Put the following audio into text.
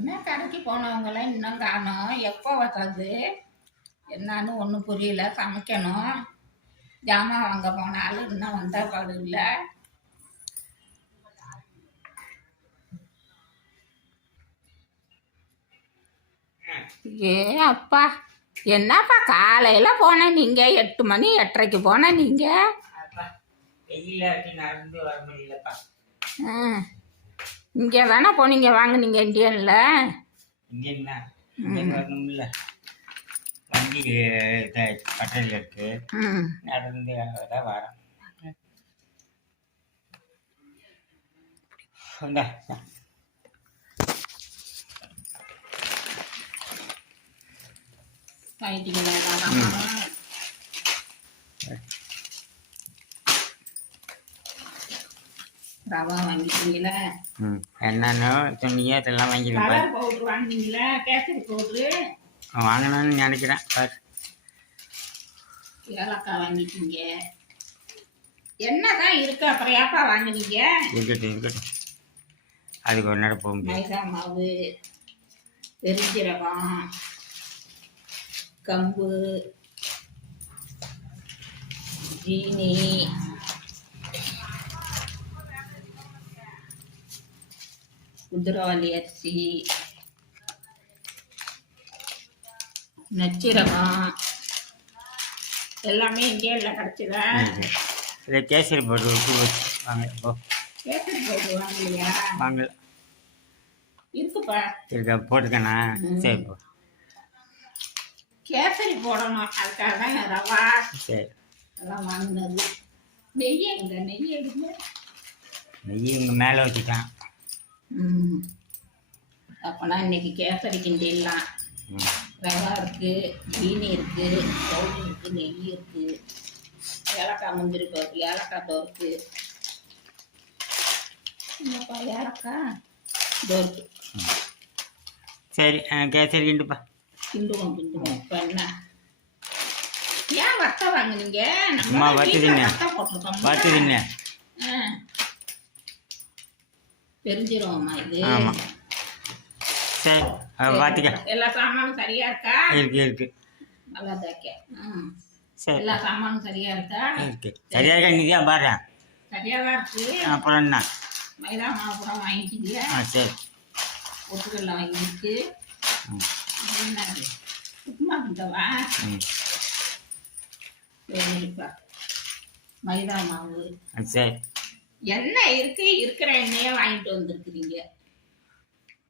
என்ன கடைக்கு போனவங்களாம் இன்னும் காணோம். எப்போ வர்றது என்னன்னு ஒன்றும் புரியல. சமைக்கணும். ஜாமான் வாங்க போனாலும் இன்னும் வந்த பாடு இல்லை. ஏ அப்பா, என்னப்பா காலையில் போனேன் நீங்கள் 8 மணி 8:30க்கு போனேன் நீங்கள். நடந்து வர முடியலப்பா. இங்கே தானே போனீங்க வாங்கினீங்க இந்தியனில். இந்தியன்னா வரணும்ல, வண்டி பட்டறையில் இருக்கு. நடந்து தான் வரேன். ரவா வாங்கிட்டீங்களா? என்னன்னு சொன்னீங்க, இதெல்லாம் வாங்கிடுங்க. பவுட்ரு வாங்கினீங்களா? கேசரி பவுட்ரு வாங்கணும்னு நினைக்கிறேன். ஏலக்காய் வாங்கிட்டீங்க. என்னதான் இருக்கு, அப்புறம் ஏப்பா வாங்கினீங்க? இருக்கட்டும் இருக்கட்டும், அதுக்கு ஒரு நேரம் போக முடியும். மைதா மாவு, பெருஞ்சீரகம், கம்பு, ஜீனி, குதிரவாளி அரிசி, நச்சீரகம் எல்லாமே இந்தியாவில் கிடச்சிதா? இதை கேசரி பவுட்ரு வாங்க. கேசரி பவுட்ரு வாங்கலையா? வாங்கல. இருக்குப்பா. இருக்கா? போட்டுக்கண்ணா. சரி போ. கேசரி போடணும், அதுக்காக தான் ரவா சரி எல்லாம் வாங்கினது. நெய் எங்க? நெய் எடுங்க. நெய் இங்கே மேலே வச்சுட்டான். அப்போனா இன்னைக்கு கேசரி கிண்டிடலாம். ரவா இருக்கு, ஜீனி இருக்கு, பவுடர் இருக்கு, நெய் இருக்கு, ஏலக்காய் முந்திரி பருப்பு, ஏலக்காய் தோருக்கு. என்னப்பா ஏலக்காய் தோருக்கு. சரி கேசரி கிண்டுப்பா. கிண்டுவோம். இப்போ என்ன ஏன் வத்த வாங்கினீங்க? அம்மா வத்துதுண்ணே, வத்துதுண்ணே. பெருஞ்சிருவோம்மா இது. ஆமாம் சரி பார்த்துக்க. எல்லா சாமானும் சரியா இருக்கா? இருக்கு நல்லா தைக்க. சரி, எல்லா சாமானும் சரியா இருக்கா? இருக்கு. சரியா இருக்கா? நீ தான் பாரு. சரியா தான் இருக்கு. அப்புறம் என்ன? மைதா மாவு கூட வாங்கிட்டீங்க. சரி. பொட்டுக்கடலை வாங்கிருக்கு. என்னது உப்புமா கிட்டவா? சரிப்பா. மைதா மாவு. சரி. எண்ணெய் இருக்கு, இருக்கிற எண்ணெயை வாங்கிட்டு வந்துருக்குறீங்க.